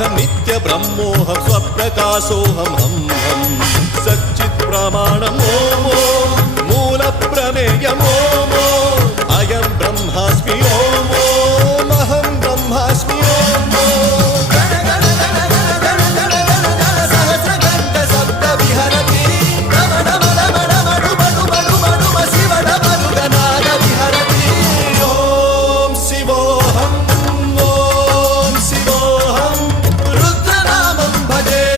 గాత్రం సత్య ప్రభావ దివ్య ప్రకాశ మంత్ర స్వరూప